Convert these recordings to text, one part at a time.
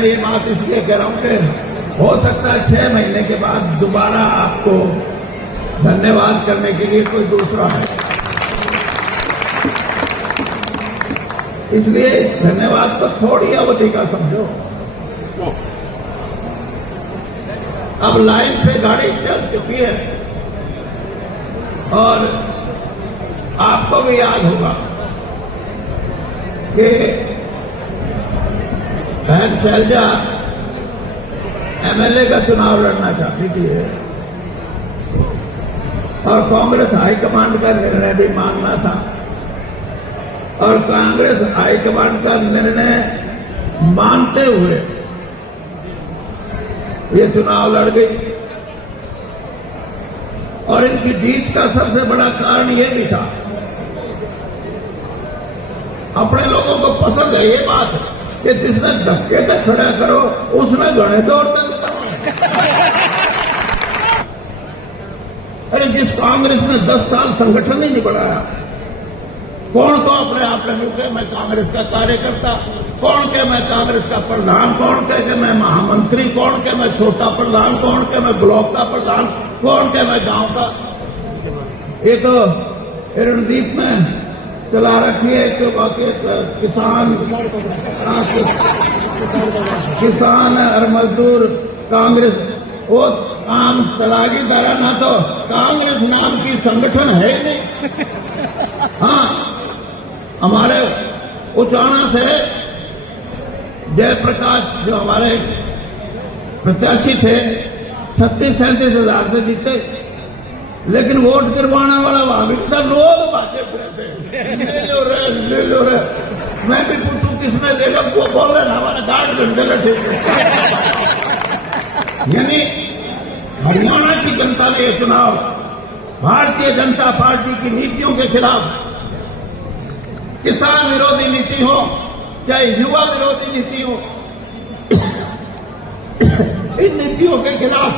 मैं ये बात इसलिए कह रहा हूं कि हो सकता है 6 महीने के बाद दोबारा आपको धन्यवाद करने के लिए कोई दूसरा है, इसलिए इस धन्यवाद को थोड़ी अवधि का समझो। अब लाइन पे गाड़ी चल चुकी है और आपको भी याद होगा कि बहन शैलजा एमएलए का चुनाव लड़ना चाहती थी और कांग्रेस हाईकमांड का निर्णय भी मानना था और कांग्रेस हाईकमांड का निर्णय मानते हुए ये चुनाव लड़ गई। और इनकी जीत का सबसे बड़ा कारण ये भी था, अपने लोगों को पसंद है ये बात कि जिसने धक्के से खड़ा करो उसने गणे दौड़ तक। अरे जिस कांग्रेस ने 10 साल संगठन ही नहीं बढ़ाया, कौन तो अपने आप में मिलकर मैं कांग्रेस का कार्यकर्ता, कौन के मैं कांग्रेस का प्रधान, कौन के मैं महामंत्री, कौन के मैं छोटा प्रधान, कौन के मैं ब्लॉक का प्रधान, कौन के मैं गांव का। ये तो रणदीप में चला रखी है कि बाकी किसान और मजदूर कांग्रेस वो काम चलागी तरह ना, तो कांग्रेस नाम की संगठन है ही नहीं। हाँ, हमारे उचाना से जयप्रकाश जो हमारे प्रत्याशी थे 36-37 हजार से जीते, लेकिन वोट करवाने वाला वहां भी था, लोग बातें ले लो रे। मैं भी पूछूं किसने ले लो, वो बोल रहे हमारे 8 घंटे बैठे। यानी हरियाणा की जनता ने चुनाव भारतीय जनता पार्टी की नीतियों के खिलाफ, किसान विरोधी नीति हो चाहे युवा विरोधी नीति हो, इन नीतियों के खिलाफ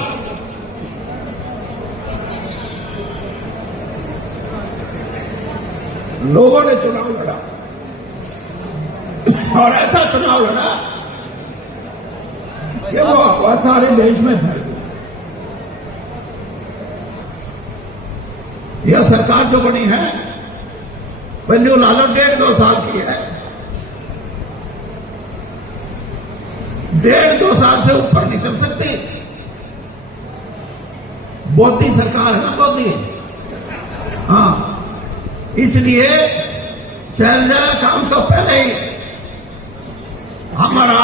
लोगों ने चुनाव लड़ा और ऐसा चुनाव लड़ा कि वो सारे देश में फैल गई। यह सरकार जो बनी है बंजू लालो 1.5-2 साल की है, 1.5-2 साल से ऊपर नहीं चल सकती। मोदी सरकार है ना, मोदी। हाँ, इसलिए शैलजा काम तो पहले ही हमारा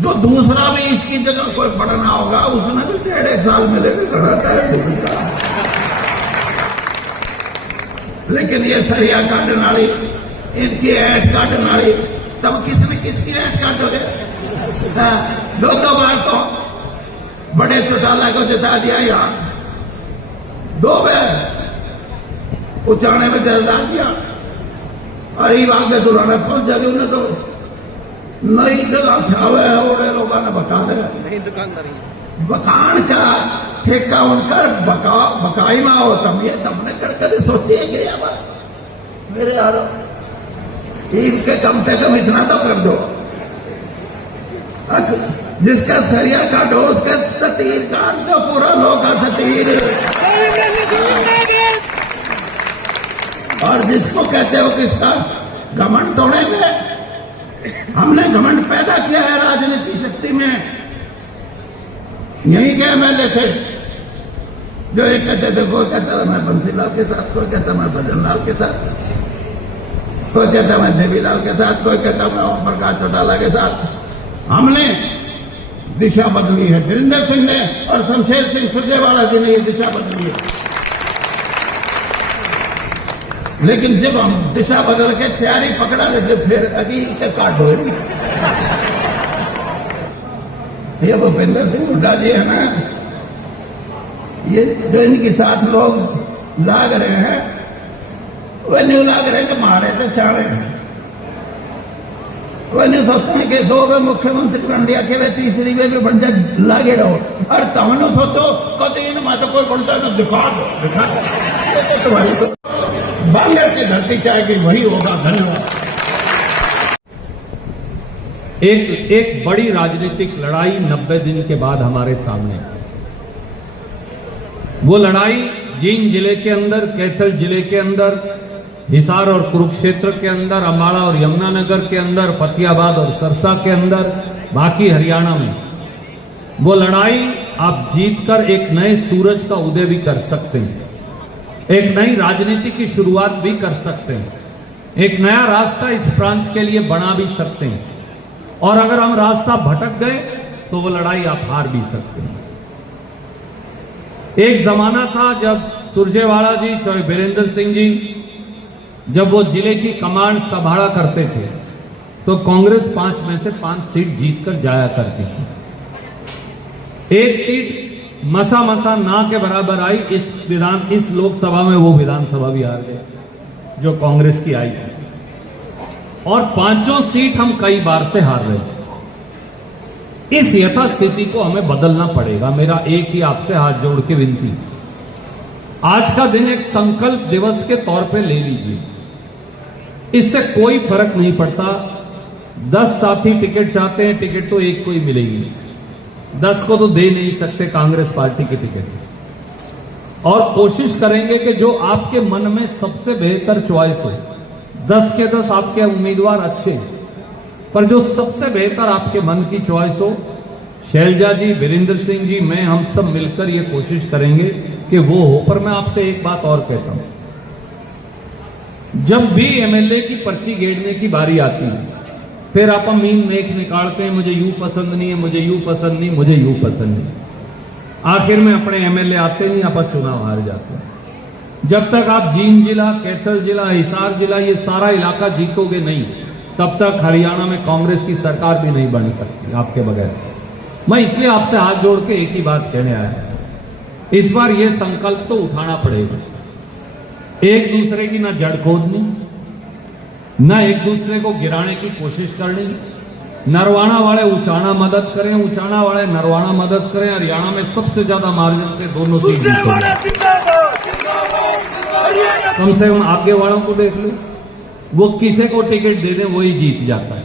जो दूसरा भी इसकी जगह कोई पढ़ना होगा उसने भी 1.5 साल में लेकर खड़ा कर। लेकिन ये सरिया काटने वाली, इनकी ऐठ काटने वाली, तब किसने किसकी ऐठ काटोगे? 2 बार तो बड़े चौटाला को जिता दिया, यहां 2 बार उचाने में जलदान दिया और ये आगे दुराने पहुंच जाके उन्हें तो नई जगह ठावे है और लोगों ने बता दिया बकान का ठेका उनका बकाई में हो। तब ये तमने कड़कड़ी सोची है गया बात मेरे यारो, इनके कम से कम इतना तो कर दो, जिसका सरिया काटो उसका सतीर काट दो, पूरा लोग का सतीर। और जिसको कहते हो किसका घमंड तोड़ेंगे, हमने घमंड पैदा किया है राजनीति शक्ति में। यही के एमएलए थे जो एक कहते थे, कोई कहता था मैं बंसीलाल के साथ, कोई कहता मैं भजनलाल के साथ, कोई कहता मैं देवीलाल के साथ, कोई कहता मैं ओम प्रकाश चौटाला के साथ। हमने दिशा बदली है, वीरेंद्र सिंह ने और शमशेर सिंह सुरजेवाला जी ने ये दिशा बदली है। लेकिन जब हम दिशा बदल के तैयारी पकड़ा लेते फिर अजीब से काटो। ये भूपेंद्र सिंह हुड्डा जी है ना, ये जो इनके साथ लोग लाग रहे हैं वह नहीं लाग रहे कि मारे थे साढ़े, वह नहीं सोचते हैं कि 2 वे मुख्यमंत्री बन दिया कि वे तीसरी वे भी बन जाए, लागे रहो। और तमनो सोचो कभी इन मैं तो कोई बनता है दिखा दो तुम्हारी तो बांगर की धरती चाहेगी वही होगा। धन्यवाद। एक बड़ी राजनीतिक लड़ाई 90 दिन के बाद हमारे सामने। वो लड़ाई जींद जिले के अंदर, कैथल जिले के अंदर, हिसार और कुरुक्षेत्र के अंदर, अम्बाड़ा और यमुनानगर के अंदर, फतेहाबाद और सरसा के अंदर, बाकी हरियाणा में। वो लड़ाई आप जीतकर एक नए सूरज का उदय भी कर सकते हैं, एक नई राजनीति की शुरुआत भी कर सकते हैं, एक नया रास्ता इस प्रांत के लिए बना भी सकते हैं। और अगर हम रास्ता भटक गए तो वो लड़ाई आप हार भी सकते हैं। एक जमाना था जब सुरजेवाला जी, चाहे वीरेंद्र सिंह जी, जब वो जिले की कमांड संभाला करते थे तो कांग्रेस 5 में से 5 सीट जीतकर जाया करती थी। एक सीट मसा ना के बराबर आई। इस लोकसभा में वो विधानसभा भी हार गए जो कांग्रेस की आई थी, और 5 सीट हम कई बार से हार रहे। इस यथास्थिति को हमें बदलना पड़ेगा। मेरा एक ही आपसे हाथ जोड़ के विनती, आज का दिन एक संकल्प दिवस के तौर पे ले लीजिए। इससे कोई फर्क नहीं पड़ता। 10 साथी टिकट चाहते हैं, टिकट तो एक को ही मिलेगी, 10 को तो दे नहीं सकते कांग्रेस पार्टी की टिकट। और कोशिश करेंगे कि जो आपके मन में सबसे बेहतर चॉइस हो, 10 के 10 आपके उम्मीदवार अच्छे हैं, पर जो सबसे बेहतर आपके मन की चॉइस हो, शैलजा जी, वीरेंद्र सिंह जी, मैं, हम सब मिलकर ये कोशिश करेंगे कि वो हो। पर मैं आपसे एक बात और कहता हूं, जब भी एमएलए की पर्ची गेड़ने की बारी आती है, फिर आप मीन मेख निकालते हैं, मुझे यू पसंद नहीं है, मुझे यू पसंद नहीं, मुझे यू पसंद नहीं। आखिर में अपने एमएलए आते नहीं, आप चुनाव हार जाते हैं। जब तक आप जींद जिला, कैथल जिला, हिसार जिला, ये सारा इलाका जीतोगे नहीं, तब तक हरियाणा में कांग्रेस की सरकार भी नहीं बन सकती आपके बगैर। मैं इसलिए आपसे हाथ जोड़ के एक ही बात कहने आया, इस बार ये संकल्प तो उठाना पड़ेगा। एक दूसरे की ना जड़ खोदनी, न एक दूसरे को गिराने की कोशिश करनी। नरवाना वाले उचाना मदद करें, उचाना वाले नरवाना मदद करें। हरियाणा में सबसे ज्यादा मार्जिन से दोनों सीट जीतेंगे। कम से कम आगे वालों को देख लो, वो किसी को टिकट दे दें वही जीत जाता है।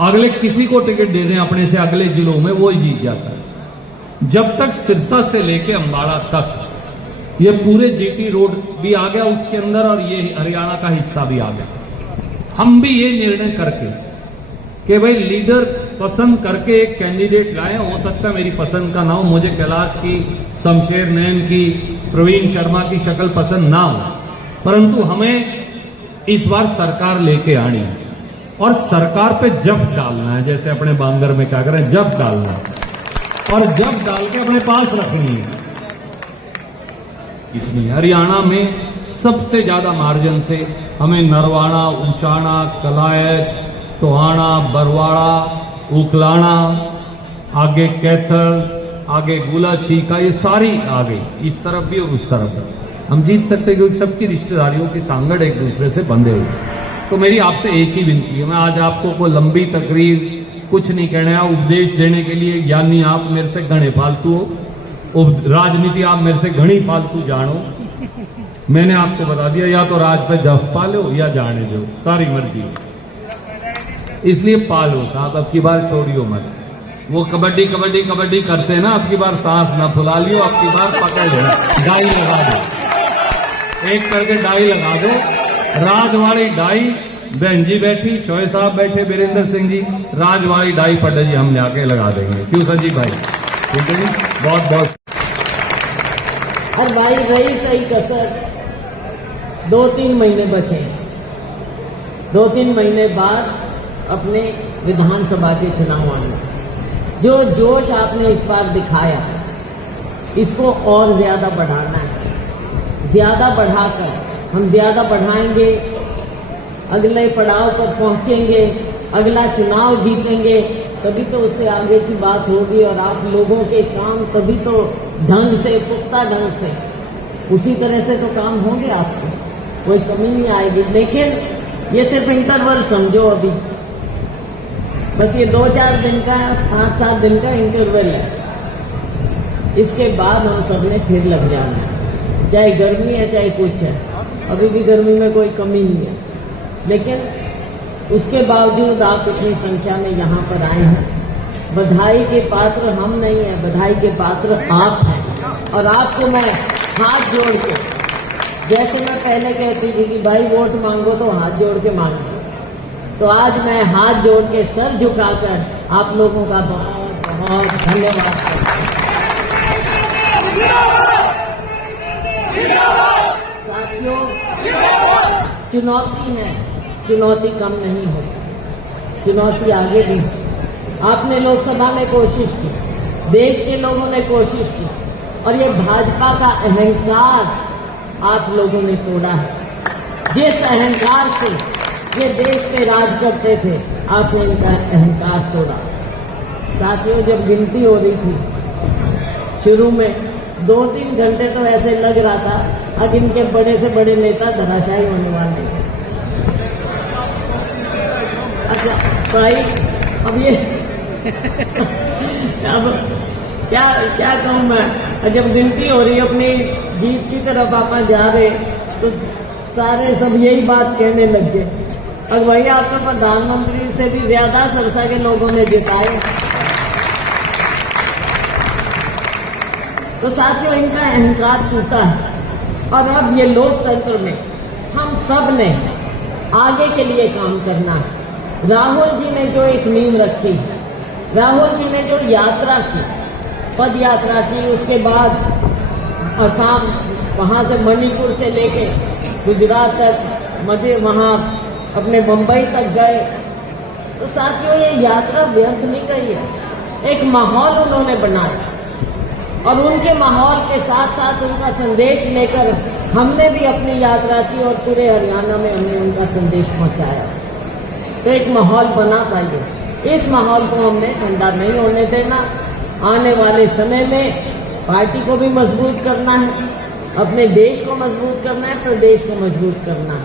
अगले किसी को टिकट दे दें अपने से अगले जिलों में, वही जीत जाता है। जब तक सिरसा से लेके अम्बाड़ा तक ये पूरे जीटी रोड भी आ गया उसके अंदर, और ये हरियाणा का हिस्सा भी आ गया। हम भी ये निर्णय करके कि भाई लीडर पसंद करके एक कैंडिडेट लाए। हो सकता है मेरी पसंद का ना हो, मुझे कैलाश की, शमशेर नैन की, प्रवीण शर्मा की शक्ल पसंद ना हो, परंतु हमें इस बार सरकार लेके आनी है और सरकार पे जफ डालना है। जैसे अपने बांगर में क्या करें, जफ डालना है, और जफ डाल के अपने पास रखनी है। इतनी हरियाणा में सबसे ज्यादा मार्जिन से हमें नरवाना, उचाना, कलायत, टोहाना, बरवाड़ा, उकलाना, आगे कैथल, आगे गुलाछीका, ये सारी आ गई, इस तरफ भी और उस तरफ भी हम जीत सकते हैं, क्योंकि सबकी रिश्तेदारियों की सांगड़ एक दूसरे से बंधे हुए। तो मेरी आपसे एक ही विनती है, मैं आज आपको कोई लंबी तकरीर कुछ नहीं कहने आया, उपदेश देने के लिए। ज्ञानी आप मेरे से घने फालतू हो, राजनीति आप मेरे से घनी फालतू जानो। मैंने आपको बता दिया, या तो राज पे जफ पालो या जाने दो, तारी मर्जी। इसलिए पालो साहब, अब की बार छोड़ियो मत। वो कबड्डी कबड्डी कबड्डी करते हैं ना, अब की बार सांस ना फुला लियो, अब की बार पकड़ लो, डाई लगा दो, एक करके डाई लगा दो। राजवाड़ी डाई, बहन जी बैठी, चौहे साहब बैठे, वीरेंद्र सिंह जी, राजवाड़ी डाई पटे जी हम जाके लगा देंगे। क्यों संजीव भाई? ठीक है जी, बहुत बहुत। और भाई रही सही कसर, 2-3 महीने बचे। 2-3 महीने बाद अपने विधानसभा के चुनाव आने। जो जोश आपने इस बार दिखाया, इसको और ज्यादा बढ़ाना है। ज्यादा बढ़ाकर हम ज्यादा बढ़ाएंगे, अगले पड़ाव पर पहुंचेंगे, अगला चुनाव जीतेंगे, तभी तो उससे आगे की बात होगी। और आप लोगों के काम तभी तो ढंग से, पुख्ता ढंग से, उसी तरह से तो काम होंगे आपको, कोई कमी नहीं आएगी। लेकिन ये सिर्फ इंटरवल समझो, अभी बस ये 2-4 दिन का, 5-7 दिन का इंटरवल है। इसके बाद हम सबने फिर लग जाना है, चाहे गर्मी है चाहे कुछ है। अभी भी गर्मी में कोई कमी नहीं है, लेकिन उसके बावजूद आप इतनी संख्या में यहाँ पर आए हैं। बधाई के पात्र हम नहीं हैं, बधाई के पात्र आप हैं। और आपको मैं हाथ जोड़ के, जैसे मैं पहले कहती थी कि भाई वोट मांगो तो हाथ जोड़ के मांगो, तो आज मैं हाथ जोड़ के सर झुकाकर आप लोगों का बहुत बहुत धन्यवाद करता हूं। साथियों, चुनौती है, चुनौती कम नहीं होती, चुनौती आगे भी है। आपने लोकसभा में कोशिश की, देश के लोगों ने कोशिश की, और ये भाजपा का अहंकार आप लोगों ने तोड़ा है। जिस अहंकार से ये देश पे राज करते थे, आपने इनका अहंकार तोड़ा। साथियों, जब गिनती हो रही थी शुरू में 2-3 घंटे तो ऐसे लग रहा था अब इनके बड़े से बड़े नेता धराशायी होने वाले हैं। अच्छा भाई, अब ये अब क्या कहूँ मैं, जब गिनती हो रही अपनी जीत की तरफ आप जा रहे तो सारे सब यही बात कहने लग गए, और वही आपको प्रधानमंत्री से भी ज्यादा सरसा के लोगों ने जिताए। तो साथियों, इनका अहंकार टूटा है, और अब ये लोकतंत्र में हम सब ने आगे के लिए काम करना है। राहुल जी ने जो एक नींव रखी, राहुल जी ने जो यात्रा की, पद यात्रा की, उसके बाद असम, वहां से मणिपुर से लेके गुजरात तक, मध्य वहां अपने मुंबई तक गए। तो साथियों, ये यात्रा व्यर्थ नहीं गई है। एक माहौल उन्होंने बनाया, और उनके माहौल के साथ साथ उनका संदेश लेकर हमने भी अपनी यात्रा की, और पूरे हरियाणा में हमने उनका संदेश पहुंचाया। तो एक माहौल बना था ये, इस माहौल को हमने ठंडा नहीं होने देना। आने वाले समय में पार्टी को भी मजबूत करना है, अपने देश को मजबूत करना है, प्रदेश को मजबूत करना है।